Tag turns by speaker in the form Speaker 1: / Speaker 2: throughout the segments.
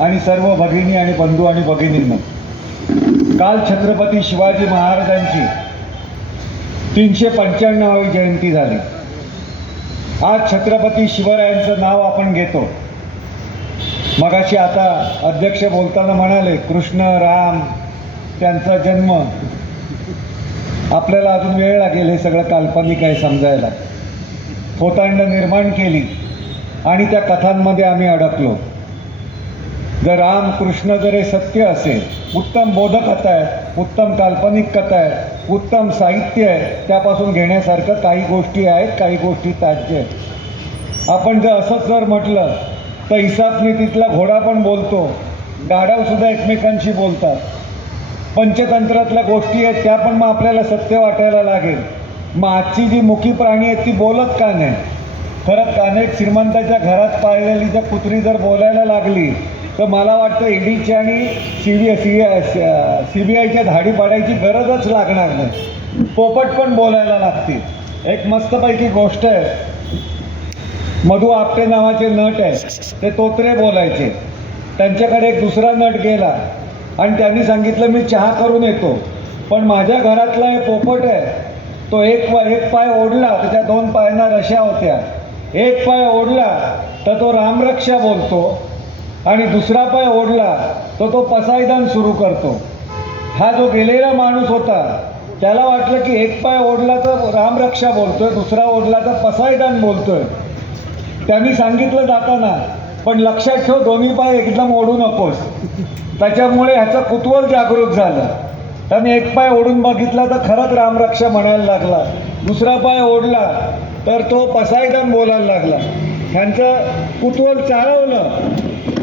Speaker 1: आणि सर्व भगिनी आणि बंधू आणि भगिनींना काल छत्रपती शिवाजी महाराजांची तीनशे पंच्याण्णवावी जयंती झाली. आज छत्रपती शिवरायांचं नाव आपण घेतो. मगाशी आता अध्यक्ष बोलताना म्हणाले कृष्ण राम त्यांचा जन्म आपल्याला अजून वेळ लागेल हे सगळं काल्पनिक आहे समजायला. खोतांड निर्माण केली आणि त्या कथांमध्ये आम्ही अडकलो. जर राम कृष्ण जर हे सत्य असेल उत्तम बोधक कथा आहे उत्तम काल्पनिक कथा आहे उत्तम साहित्य आहे त्यापासून घेण्यासारखं काही गोष्टी आहेत काही गोष्टी ताज्य आहेत. आपण जर असंच जर म्हटलं तर हिसाबनीतीतला घोडा पण बोलतो गाढवसुद्धा एकमेकांशी बोलतात. पंचतंत्रातल्या गोष्टी आहेत त्या पण मग आपल्याला सत्य वाटायला लागेल. मग आजची जी मुखी प्राणी आहेत ती बोलत का नाही खरंच अनेक श्रीमंताच्या घरात पाळलेली जर कुत्री जर बोलायला लागली तर मला वाटतं ईडीची आणि C B C C B आयच्या धाडी पाडायची गरजच लागणार नाही. पोपट पण बोलायला लागतील. एक मस्तपैकी गोष्ट आहे. मधु आपटे नावाचे नट आहे. ते तोत्रे बोलायचे. त्यांच्याकडे एक दुसरा नट गेला. आणि त्यांनी सांगितलं मी चहा करून येतो. पण माझ्या घरातला हे पोपट आहे तो एक पाय एक पाय ओढला. त्याच्या दोन पायांना रश्या होत्या. एक पाय ओढला तर तो रामरक्षा बोलतो. आणि दुसरा पाय ओढला तर तो पसायदान सुरू करतो. हा जो गेलेला माणूस होता त्याला वाटलं की एक पाय ओढला तर रामरक्षा बोलतोय दुसरा ओढला तर पसायदान बोलतोय. त्यांनी सांगितलं जाताना पण लक्षात ठेव दोन्ही पाय एकदम ओढू नकोस. त्याच्यामुळे ह्याचं कुतूहल जागृत झालं. त्याने एक पाय ओढून बघितला तर खरंच रामरक्षा म्हणायला लागला. दुसरा पाय ओढला तर तो पसायदान बोलायला लागला. ह्यांचं कुतूहल चालवलं.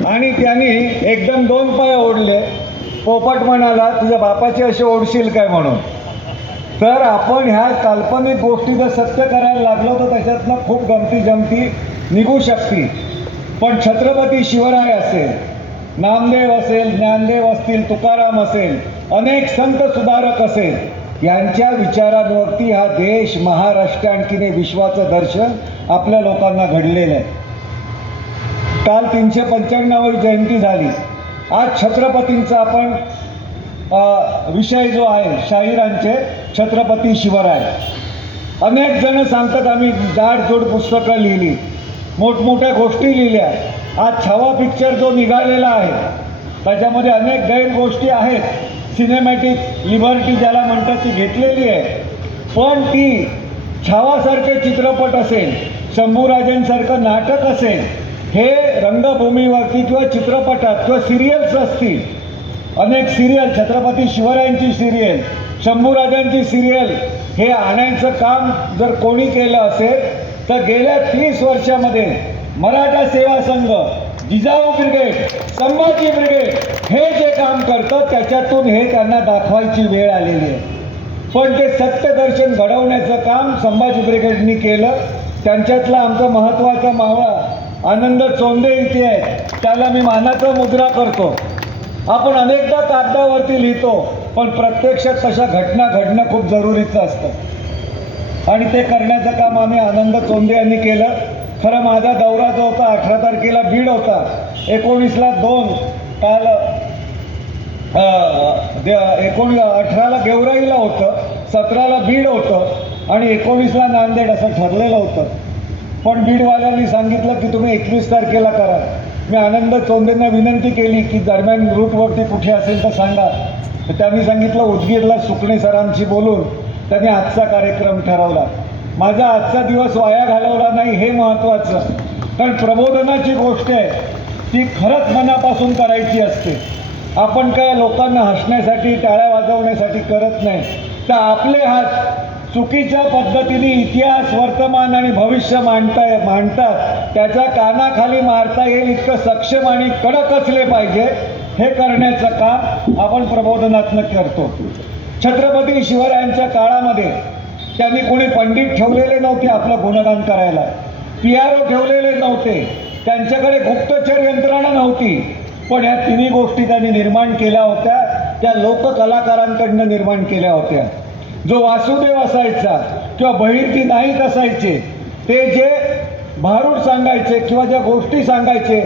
Speaker 1: आणि त्यांनी एकदम दोन पाय ओढले. पोपट म्हणाला तुझ्या बापाचे असे ओढशील काय म्हणून? तर आपण ह्या काल्पनिक गोष्टी जर सत्य करायला लागलो तर त्याच्यातनं खूप गमती जमती निघू शकते. पण छत्रपती शिवराय असेल नामदेव असेल ज्ञानदेव असतील तुकाराम असेल अनेक संत सुधारक असेल यांच्या विचारांवरती हा देश महाराष्ट्र आणखीने विश्वाचं दर्शन आपल्या लोकांना घडलेलं आहे. काल तीनशे पंच्याण्णवावी जयंती झाली. आज छत्रपतींचा आपण विषय जो आहे शाहिरांचे छत्रपती शिवराय. अनेक जण सांगतात आम्ही जाडजोड पुस्तकं लिहिली. मोठमोठ्या गोष्टी लिहिल्या. आज छावा पिक्चर जो निघालेला आहे त्याच्यामध्ये अनेक गैरगोष्टी आहेत. सिनेमॅटिक लिबर्टी ज्याला म्हणतात ती घेतलेली आहे. पण ती छावासारखे चित्रपट असेल शंभूराजेंसारखं नाटक असेल हे रंगभूमीवरती किंवा चित्रपटात किंवा सिरियल्स असतील अनेक सिरियल छत्रपती शिवरायांची सिरियल शंभूराजांची सिरियल हे आणायचं काम जर कोणी केलं असेल तर गेल्या तीस वर्षामध्ये मराठा सेवा संघ जिजाऊ ब्रिगेड संभाजी ब्रिगेड हे जे काम करतं त्याच्यातून हे त्यांना दाखवायची वेळ आलेली आहे. पण ते सत्यदर्शन घडवण्याचं काम संभाजी ब्रिगेडनी केलं. त्यांच्यातला आमचा महत्त्वाचा मावळा आनंद चोंदे इथे आहे. त्याला मी मानाचा मुद्रा करतो. आपण अनेकदा कागदावरती लिहितो पण प्रत्यक्षात तशा घटना घडणं खूप जरुरीचं असतं. आणि ते करण्याचं काम आम्ही आनंद चोंदे यांनी केलं. खरं माझा दौरा जो होता अठरा तारखेला बीड होता. एकोणीसला दोन काल दे- एकोणी अठराला गेवराईला होतं सतराला बीड होतं आणि एकोणीसला नांदेड असं ठरलेलं होतं. पण बीडवाल्यांनी सांगितलं की तुम्ही एकवीस तारखेला करा. मी आनंद चोंदेंना विनंती केली की दरम्यान रूटवरती कुठे असेल तर सांगा. तर त्यांनी सांगितलं उदगीरला सुकणे सरांशी बोलून त्यांनी आजचा कार्यक्रम ठरवला. माझा आजचा दिवस वाया घालवला नाही हे महत्त्वाचं कारण प्रबोधनाची गोष्ट आहे ती खरंच मनापासून करायची असते. आपण काय लोकांना हसण्यासाठी टाळ्या वाजवण्यासाठी करत नाही. तर आपले हात चुकीच्या पद्धतीने इतिहास वर्तमान आणि भविष्य मांडताय मांडतात. त्याच्या कानाखाली मारता येईल इतकं सक्षम आणि कडक असले पाहिजे. हे करण्याचं काम आपण प्रबोधनात्मक करतो. छत्रपती शिवरायांच्या काळामध्ये त्यांनी कोणी पंडित ठेवलेले नव्हते आपलं गुणगान करायला. पी आर ओ ठेवलेले नव्हते. त्यांच्याकडे गुप्तचर यंत्रणा नव्हती. पण ह्या तिन्ही गोष्टी त्यांनी निर्माण केल्या होत्या. त्या लोककलाकारांकडनं निर्माण केल्या होत्या. जो वासुदेव असायचा किंवा बहिणीती नाहीत असायचे ते जे भारूड सांगायचे किंवा ज्या गोष्टी सांगायचे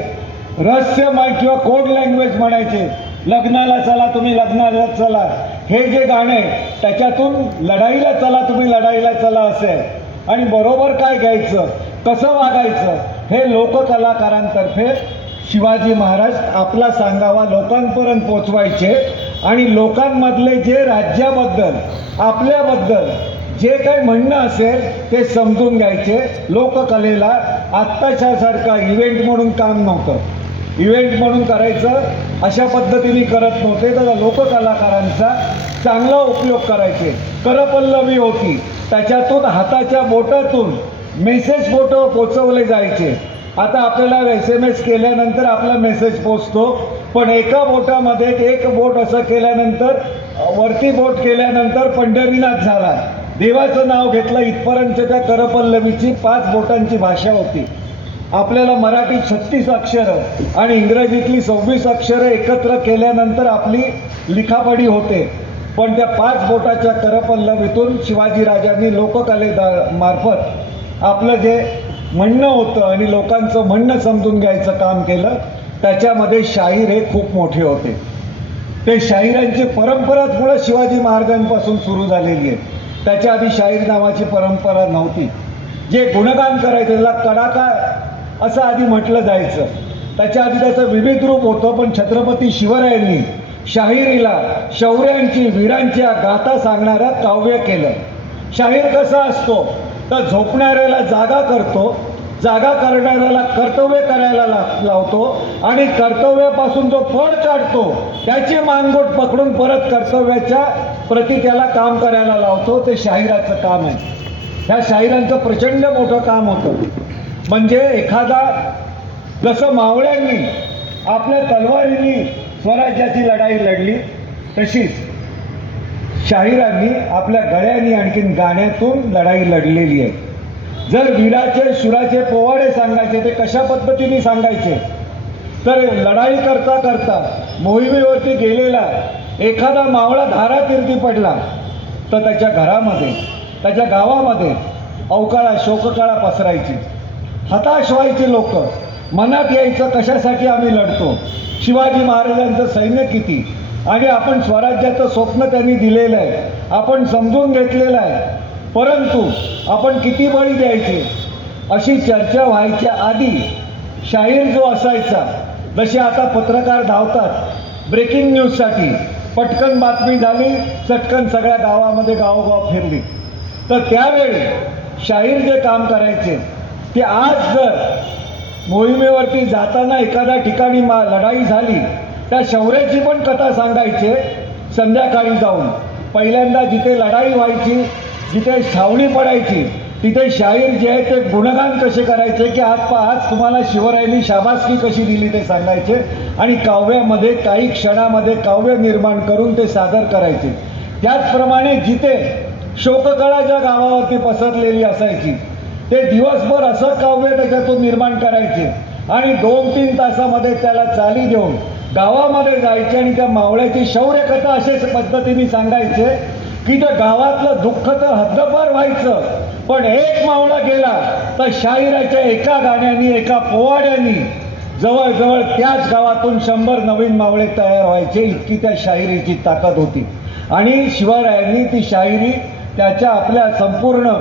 Speaker 1: रहस्यमय किंवा कोड लँग्वेज म्हणायचे लग्नाला चला तुम्ही लग्नाला चला हे जे गाणे त्याच्यातून लढाईला चला तुम्ही लढाईला चला असे. आणि बरोबर काय घ्यायचं कसं वागायचं हे लोककलाकारांतर्फे शिवाजी महाराज आपला सांगावा लोकांपर्यंत पोचवायचे. आणि लोकांमधले जे राज्याबद्दल आपल्याबद्दल जे काही म्हणणं असेल ते समजून घ्यायचे. लोककलेला आत्ताच्यासारखा इव्हेंट म्हणून काम नव्हतं. इव्हेंट म्हणून करायचं अशा पद्धतीने करत नव्हते. तर लोककलाकारांचा चांगला उपयोग करायचे. करपल्लवी होती. त्याच्यातून हाताच्या बोटातून मेसेज फोटो पोचवले जायचे. आता आपल्याला एस एम एस केल्यानंतर आपला मेसेज पोचतो. पण एका बोटामध्ये एक बोट असं केल्यानंतर वरती बोट केल्यानंतर पंढरीनाथ झाला. देवाचं नाव घेतलं इथपर्यंत त्या करपल्लवीची पाच बोटांची भाषा होती. आपल्याला मराठी छत्तीस अक्षरं आणि इंग्रजीतली सव्वीस अक्षरं एकत्र केल्यानंतर आपली लिखापडी होते. पण त्या पाच बोटाच्या करपल्लवीतून शिवाजीराजांनी लोककले मार्फत आपलं जे म्हणणं होतं आणि लोकांचं म्हणणं समजून घ्यायचं काम केलं त्याच्यामध्ये शाहीर हे खूप मोठे होते. ते शाहिरांची परंपराच मुळात शिवाजी महाराजांपासून सुरू झालेली आहे. त्याच्या आधी शाहीर नावाची परंपरा नव्हती. जे गुणगान करायचं त्याला कडाकार असं आधी म्हटलं जायचं. त्याच्या आधी त्याचं विविध रूप होतं पण छत्रपती शिवरायांनी शाहिरीला शौर्यांची वीरांच्या गाथा सांगणारं काव्य केलं. शाहीर कसा असतो? तर झोपणाऱ्याला जागा करतो जागा करणाऱ्याला कर्तव्य करायला ला- लावतो आणि कर्तव्यापासून जो फळ काढतो त्याची मानगोट पकडून परत कर्तव्याच्या प्रती त्याला काम करायला लावतो. ते शाहिराचं काम आहे. ह्या शाहिरांचं प्रचंड मोठं काम होतं. म्हणजे एखादा जसं मावळ्यांनी आपल्या तलवारीने स्वराज्याची लढाई लढली तशीच. शाहिरांनी आपल्या गळ्यानी आणखीन गाण्यातून लढाई लढलेली आहे. जर वीराचे शुराचे पोवाडे सांगायचे ते कशा पद्धतीने सांगायचे? तर लढाई करता करता मोहिमेवरती गेलेला एखादा मावळा धारातीर्थी पडला तर त्याच्या घरामध्ये त्याच्या गावामध्ये अवकाळा शोककाळा पसरायची. हताश व्हायचे लोक. मनात यायचं कशासाठी आम्ही लढतो? शिवाजी महाराजांचं सैन्य किती? आणि आपण स्वराज्याचं स्वप्न त्यांनी दिलेलं आहे. आपण समजून घेतलेलं आहे. परंतु आपण किती बळी द्यायचे? अशी चर्चा व्हायच्या आधी शाहीर जो असायचा जसे आता पत्रकार धावतात ब्रेकिंग न्यूजसाठी पटकन बातमी झाली चटकन सगळ्या गावामध्ये गावोगाव फिरली. तर त्यावेळी शाहीर जे काम करायचे ते आज जर मोहिमेवरती जाताना एखाद्या ठिकाणी मा लढाई झाली त्या शौर्याची पण कथा सांगायचे संध्याकाळी जाऊन. पहिल्यांदा जिथे लढाई व्हायची जिथे छावणी पडायची तिथे शाहीर जे आहे ते गुणगान कसे करायचे की आज पा आज तुम्हाला शिवरायांनी शाबासकी कशी दिली ते सांगायचे आणि काव्यामध्ये काही क्षणामध्ये काव्य निर्माण करून ते सादर करायचे. त्याचप्रमाणे जिथे शोककळा ज्या गावावरती पसरलेली असायची ते दिवसभर असं काव्य त्याच्यातून निर्माण करायचे आणि दोन तीन तासामध्ये त्याला चाली देऊन गावामध्ये जायचे आणि त्या मावळ्याची शौर्य कथा पद्धतीने सांगायचे की त्या गावातलं दुःख तर हद्दपार व्हायचं पण एक मावळा गेला तर शाहिराच्या एका गाण्याने एका पोवाड्यानी जवळजवळ त्याच गावातून शंभर नवीन मावळे तयार व्हायचे इतकी त्या शाहिरीची ताकद होती. आणि शिवरायांनी ती शाहिरी त्याच्या आपल्या संपूर्ण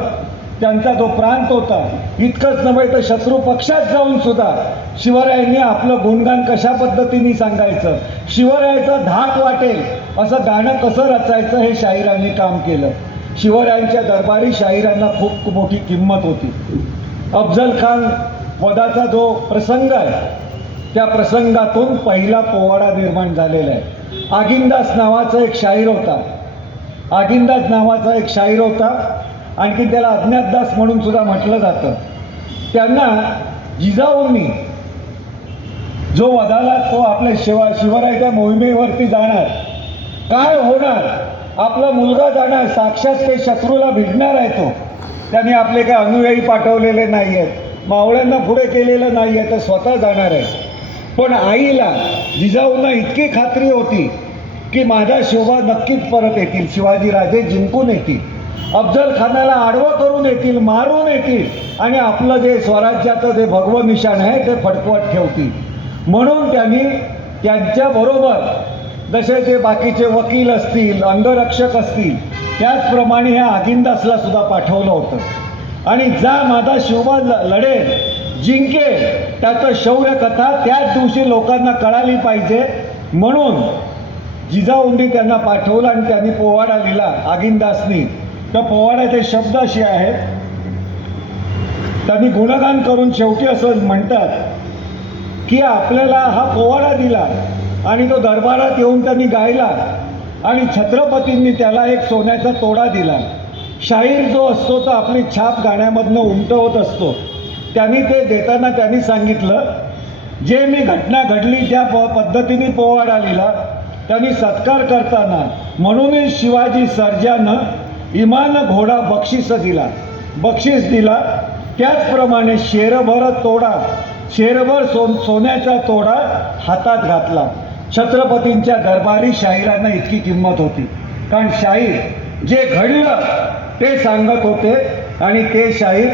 Speaker 1: त्यांचा जो प्रांत होता इतकंच नव्हे तर शत्रू पक्षात जाऊन सुद्धा शिवरायांनी आपलं गुणगान कशा पद्धतीने सांगायचं? शिवरायाचा धाक वाटेल असं गाणं कसं रचायचं हे शाहिरांनी काम केलं. शिवरायांच्या दरबारी शाहिरांना खूप मोठी किंमत होती. अफजल खान वदाचा जो प्रसंग आहे त्या प्रसंगातून पहिला पोवाडा निर्माण झालेला आहे. आगिंदास नावाचा एक शाहीर होता. आगिंदास नावाचा एक शाहीर होता. आणखी त्याला अज्ञातदास म्हणून सुद्धा म्हटलं जातं. त्यांना जिजाऊंनी जो वधाला तो आपल्या शिवा शिवरायच्या मोहिमेवरती जाणार काय होणार आपला मुलगा जाणार साक्षात ते शत्रूला भिडणार आहे तो. त्यांनी आपले काही अनुयायी पाठवलेले नाही आहेत मावळ्यांना पुढे केलेलं नाही आहे तर स्वतः जाणार आहे. पण आईला जिजाऊंना इतकी खात्री होती की माझा शोभा नक्कीच परत येतील शिवाजीराजे जिंकून येतील. अफजल खानाला आडवं करून येतील मारून येतील. आणि आपलं जे स्वराज्याचं जे भगवं निशाण आहे ते फडकवत ठेवतील. म्हणून त्यांनी त्यांच्याबरोबर जसे ते बाकीचे वकील असतील अंगरक्षक असतील त्याचप्रमाणे ह्या आगिंदासला सुद्धा पाठवलं होतं. आणि जा माझा शिवबा लढेल जिंकेल त्याचं शौर्य कथा त्याच दिवशी लोकांना कळाली पाहिजे. म्हणून जिजाऊंनी त्यांना पाठवलं आणि त्यांनी पोवाडा लिहिला आगिंदासनी. त्या पोवाड्याचे शब्द असे आहेत. त्यांनी गुणगान करून शेवटी असं म्हणतात की आपल्याला हा पोवाडा दिला आणि तो दरबारात येऊन त्यांनी गायला आणि छत्रपतींनी त्याला एक सोन्याचा तोडा दिला. शाहीर जो असतो तो आपली छाप गाण्यामधनं उमटवत असतो. त्यांनी ते देताना त्यांनी सांगितलं जे मी घटना घडली त्या प पद्धतीने पोवाडा लिहिला त्यांनी सत्कार करताना म्हणूनच शिवाजी सर्जानं इमान घोडा बक्षीस दिला. बक्षीस दिला. त्याचप्रमाणे शेरभर तोडा शेरभर सो सोन्याचा तोडा हातात घातला. छत्रपतींच्या दरबारी शाहिरांना इतकी किंमत होती. कारण शाहीर जे घडलं ते सांगत होते आणि ते शाहीर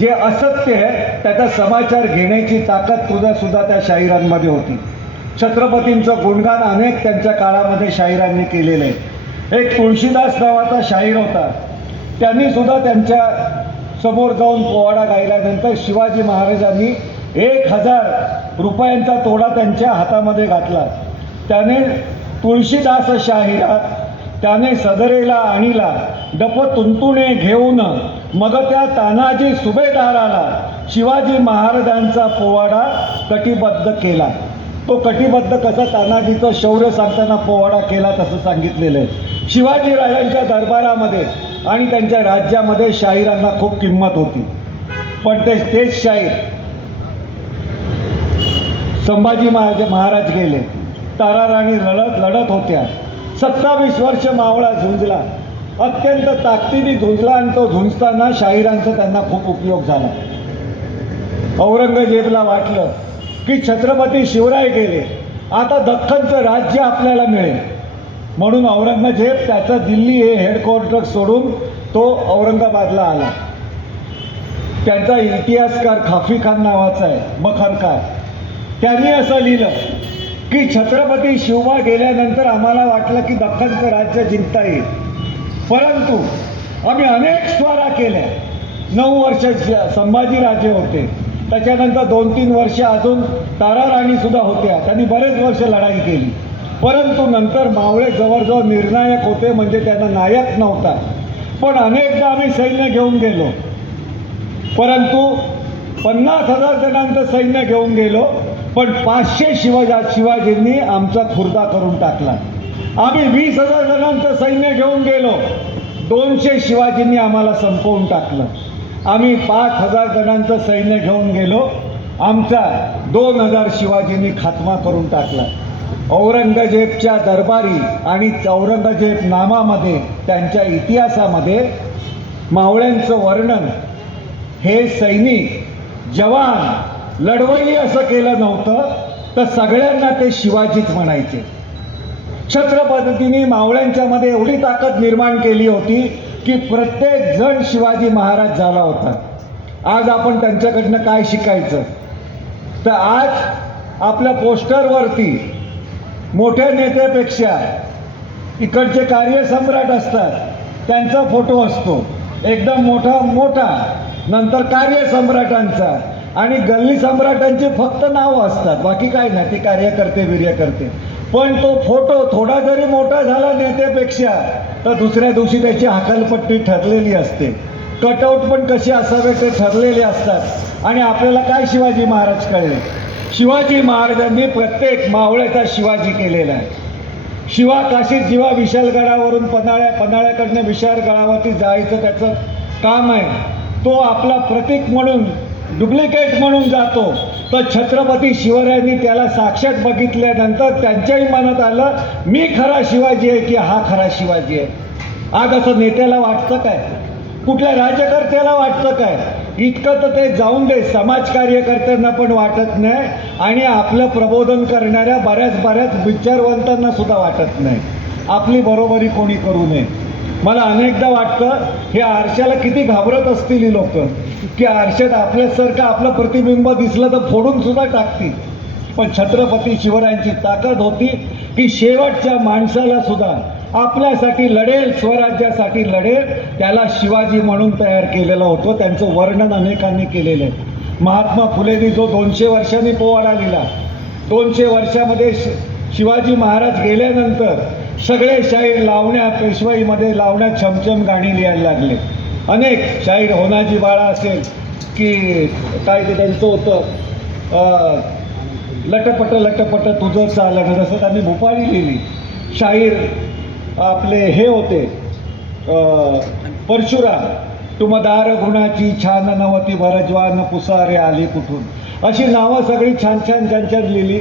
Speaker 1: जे असत्य आहे त्याचा समाचार घेण्याची ताकद तुझा सुद्धा त्या शाहिरांमध्ये होती. छत्रपतींचं गुणगान अनेक त्यांच्या काळामध्ये शाहिरांनी केलेलं आहे. एक तुळशीदास नावाचा शाहीर होता. त्यांनी सुद्धा त्यांच्यासमोर जाऊन पोवाडा गायल्यानंतर शिवाजी महाराजांनी एक हजार रुपयांचा तोडा त्यांच्या हातामध्ये घातला. त्याने तुळशीदास शाहिरा त्याने सदरेला आणिला. डप तुंतुणे घेऊन मग त्या तानाजी सुभेदाराला शिवाजी महाराजांचा पोवाडा कटिबद्ध केला. तो कटिबद्ध कसा तानाजीचं शौर्य सांगताना पोवाडा केला तसं सांगितलेलं आहे. शिवाजीराजांच्या दरबारामध्ये आणि त्यांच्या राज्यामध्ये शाहिरांना खूप किंमत होती. पण ते तेच शाहीर संभाजी महाराज महाराज गेले. ताराराणी लढत लढत होत्या. सत्तावीस वर्ष मावळा झुंजला. अत्यंत ताकदीने झुंजला आणि तो झुंजताना शाहिरांचा त्यांना खूप उपयोग झाला. औरंगजेबला वाटलं की छत्रपती शिवराय गेले. आता दख्खनचं राज्य आपल्याला मिळेल. म्हणून औरंगजेब त्याचं दिल्ली हे हेडक्वार्टर सोडून तो औरंगाबादला आला. त्यांचा इतिहासकार खाफी खान नावाचा आहे मखरकार त्यांनी असं लिहिलं की छत्रपती शिवबा गेल्यानंतर आम्हाला वाटलं की दख्खनचं राज्य जिंकता येईल. परंतु आम्ही अनेक स्वारा केल्या. नऊ वर्ष संभाजी संभाजीराजे होते. त्याच्यानंतर दोन तीन वर्ष अजून ताराराणीसुद्धा होत्या. त्यांनी बरेच वर्ष लढाई केली. परंतु नंतर मावळे जवळजवळ निर्णायक होते म्हणजे त्यांना नायक नव्हता. पण अनेकदा आम्ही सैन्य घेऊन गेलो. परंतु पन्नास हजार जणांचं सैन्य घेऊन गेलो पण पाचशे शिवाजा शिवाजींनी आमचा खुर्दा करून टाकला. आम्ही वीस हजार जणांचं सैन्य घेऊन गेलो. दोनशे शिवाजींनी आम्हाला संपवून टाकलं. आम्ही पाच हजार जणांचं सैन्य घेऊन गेलो. आमचा दोन हजार शिवाजींनी खात्मा करून टाकला. औरंगजेबच्या दरबारी आणि औरंगजेब नामामध्ये त्यांच्या इतिहासामध्ये मावळ्यांचं वर्णन हे सैनिक जवान लढवई असं केलं नव्हतं तर सगळ्यांना ते शिवाजीच म्हणायचे. छत्रपतींनी मावळ्यांच्यामध्ये एवढी ताकद निर्माण केली होती की प्रत्येक जण शिवाजी महाराज झाला होता. आज आपण त्यांच्याकडनं काय शिकायचं? तर आज आपल्या पोस्टरवरती मोठ्या नेत्यापेक्षा इकडचे कार्यसम्राट असतात त्यांचा फोटो असतो. एकदम मोठा मोठा नंतर कार्यसम्राटांचा. आणि गल्ली सम्राटांची फक्त नावं असतात. बाकी काय नाही ते कार्यकर्ते करते पण तो फोटो थोडा जरी मोठा झाला नेत्यापेक्षा तर दुसऱ्या दिवशी त्याची हकलपट्टी ठरलेली असते. कटआउट पण कसे असावे ते ठरलेले असतात. आणि आपल्याला काय शिवाजी महाराज कळले? शिवाजी महाराजांनी प्रत्येक मावळ्याचा शिवाजी केलेला आहे. शिवा काशीत जेव्हा विशालगडावरून पन्हाळ्या पन्हाळ्याकडनं विशालगडावरती जायचं त्याचं काम आहे. तो आपला प्रतीक म्हणून डुप्लिकेट म्हणून जातो. तर छत्रपती शिवरायांनी त्याला साक्षात बघितल्यानंतर त्यांच्याही मनात आलं मी खरा शिवाजी आहे की हा खरा शिवाजी आहे? आज असं नेत्याला वाटतं काय? कुठल्या राज्यकर्त्याला वाटतं काय? इतकं तर ते जाऊन दे समाज कार्यकर्त्यांना पण वाटत नाही आणि आपलं प्रबोधन करणाऱ्या बऱ्याच बऱ्याच विचारवंतांना सुद्धा वाटत नाही. आपली बरोबरी कोणी करू नये. मला अनेकदा वाटतं हे आरशाला किती घाबरत असतील ही लोक की आरशात आपल्यासारखं आपलं प्रतिबिंब दिसलं तर फोडून सुद्धा टाकतील. पण छत्रपती शिवरायांची ताकद होती की शेवटच्या माणसाला सुद्धा आपल्यासाठी लढेल स्वराज्यासाठी लढेल त्याला शिवाजी म्हणून तयार केलेला होतो. त्यांचं वर्णन अनेकांनी केलेलं आहे. महात्मा फुलेंनी जो दोनशे वर्षांनी पोवाडा लिहिला दोनशे वर्षामध्ये शिवाजी महाराज गेल्यानंतर सगळे शाहीर लावण्या पेशवाईमध्ये लावण्या छमछम गाणी लिहायला लागले. अनेक शाहीर होनाजी बाळा असेल की काय ते त्यांचं होतं लटपट लटपट तुझं चालन जसं त्यांनी भोपाळी लिहिली. शाहीर आपले हे होते परशुराम तुमदार गुणाची छान नवती भरजवान पुसारे आली कुठून? अशी नावं सगळी छान छान छान छान लिहिली.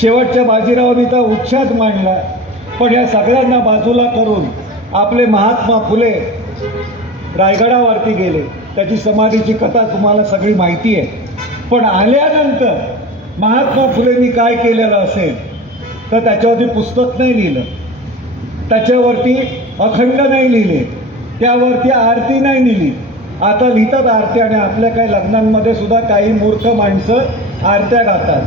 Speaker 1: शेवटच्या बाजीरावांनी तर उच्छाद मांडला. पण या सगळ्यांना बाजूला करून आपले महात्मा फुले रायगडावरती गेले. त्याची समाधीची कथा तुम्हाला सगळी माहिती आहे. पण आल्यानंतर महात्मा फुलेंनी काय केलेलं असेल तर त्याच्यावरती पुस्तक नाही लिहिलं. त्याच्यावरती अखंड नाही लिहिले. त्यावरती आरती नाही लिहिली. आता लिहितात आरत्या आणि आपल्या काही लग्नांमध्ये सुद्धा काही मूर्ख माणसं आरत्या गातात.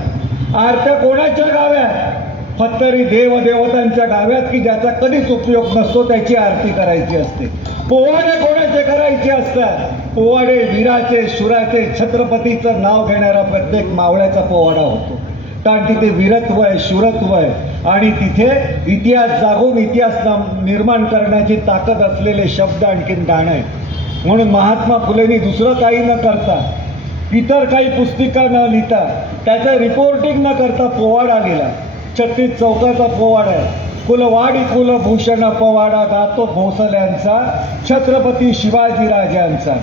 Speaker 1: आरत्या कोणाच्या गाव्यात? फत्तरी देवदेवतांच्या गाव्यात की ज्याचा कधीच उपयोग नसतो त्याची आरती करायची असते. पोवाडे कोणाचे करायचे असतात? पोवाडे वीराचे शुराचे छत्रपतीचं नाव घेणारा प्रत्येक मावळ्याचा पोवाडा होतो. कारण तिथे वीरत्व आहे शुरत्व आहे. आणि तिथे इतिहास जागून इतिहास निर्माण करण्याची ताकद असलेले शब्द आणखीन गाणं आहेत. म्हणून महात्मा फुलेंनी दुसरं काही न करता इतर काही पुस्तिका न लिहिता त्याचं रिपोर्टिंग न करता पोवाडा लिहिला. छत्तीस चौकाचा पोवाडा आहे. कुलवाडी कुलभूषण पोवाडा गातो भोसल्यांचा छत्रपती शिवाजी राजांचा.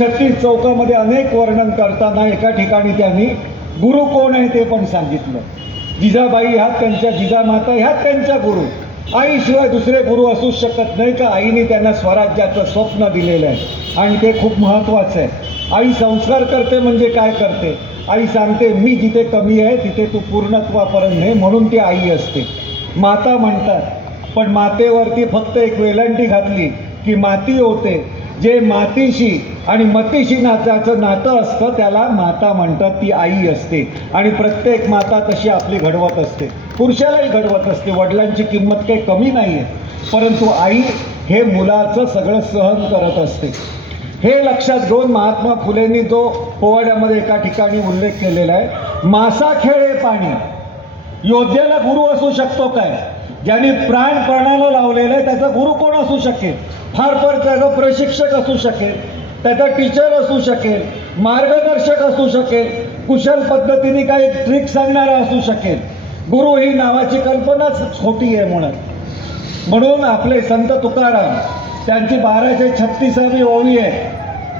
Speaker 1: छत्तीस चौकामध्ये अनेक वर्णन करताना एका ठिकाणी त्यांनी गुरु कोण आहे ते पण सांगितलं. जिजाबाई ह्या त्यांच्या जिजामाता ह्या त्यांच्या गुरु. आईशिवाय दुसरे गुरु असू शकत नाही का? आईने त्यांना स्वराज्याचं स्वप्न दिलेलं आहे. आणि ते खूप महत्त्वाचं आहे. आई संस्कार करते म्हणजे काय करते? आई सांगते मी जिथे कमी आहे तिथे तू पूर्णत्वापर्यंत नाही म्हणून ती आई असते. माता म्हणतात पण मातेवरती फक्त एक वेलांटी घातली की माती होते जे मातीशी आणि मतीशी नात्याचं नातं असतं त्याला माता म्हणतात ती आई असते. आणि प्रत्येक माता तशी आपली घडवत असते. पुरुषालाही घडवत असते. वडिलांची किंमत काही कमी नाही आहे परंतु आई हे मुलाचं सगळं सहन करत असते. हे लक्षात घेऊन महात्मा फुलेंनी जो पोवाड्यामध्ये एका ठिकाणी उल्लेख केलेला आहे मासा खेळे पाणी. योद्ध्याला गुरु असू शकतो काय? ज्याने प्राण प्राणाला लावलेलं आहे त्याचा गुरु कोण असू शकेल? फार फार त्याचा प्रशिक्षक असू शकेल त्याचा टीचर असू शकेल मार्गदर्शक असू शकेल कुशल पद्धतीने काही ट्रिक सांगणारा असू शकेल. गुरु ही नावाची कल्पनाच खोटी आहे म्हणत म्हणून आपले संत तुकाराम त्यांची बाराशे छत्तीसावी ओवी आहे.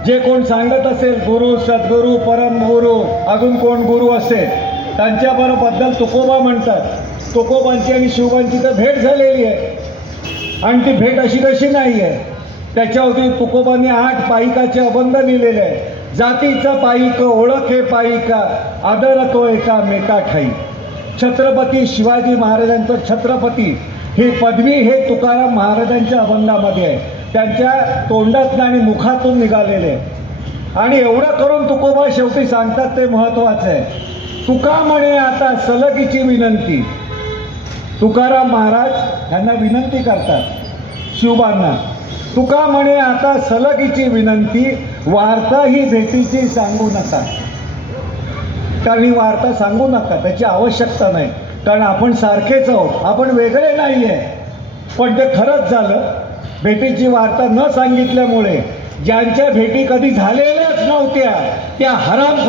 Speaker 1: जे कोण सांगत असेल गुरु सद्गुरू परमगुरु अजून कोण गुरु असेल त्यांच्याबरोबद्दल तुकोबा म्हणतात. तुकोबांची आणि शिवबांची तर भेट झालेली आहे. आणि ती भेट अशी तशी नाही आहे? त्याच्यावरती तुकोबांनी आठ पायिकाचे अबंध लिहिलेले आहे जातीचा पायिक ओळख हे पायिका आदर तो एका मेका ठाई. छत्रपती शिवाजी महाराजांचं छत्रपती ही पदवी हे तुकाराम महाराजांच्या अभंगामध्ये आहे. त्यांच्या तोंडातून आणि मुखातून निघालेले आहे. आणि एवढं करून तुकोबा शेवटी सांगतात ते महत्त्वाचं आहे. तुका म्हणे आता सलगीची विनंती. तुकाराम महाराज यांना विनंती करतात शिवबांना. तुका म्हणे आता सलगीची विनंती वार्ता ही भेटीची सांगू नका. कारण ही वार्ता सांगू नका त्याची आवश्यकता नाही. कारण आपण सारखेच आहोत आपण वेगळे नाही आहे पण ते खरंच झालं. भेटीची वार्ता न सांगितल्यामुळे ज्यांच्या भेटी कधी झालेल्याच नव्हत्या त्या हराम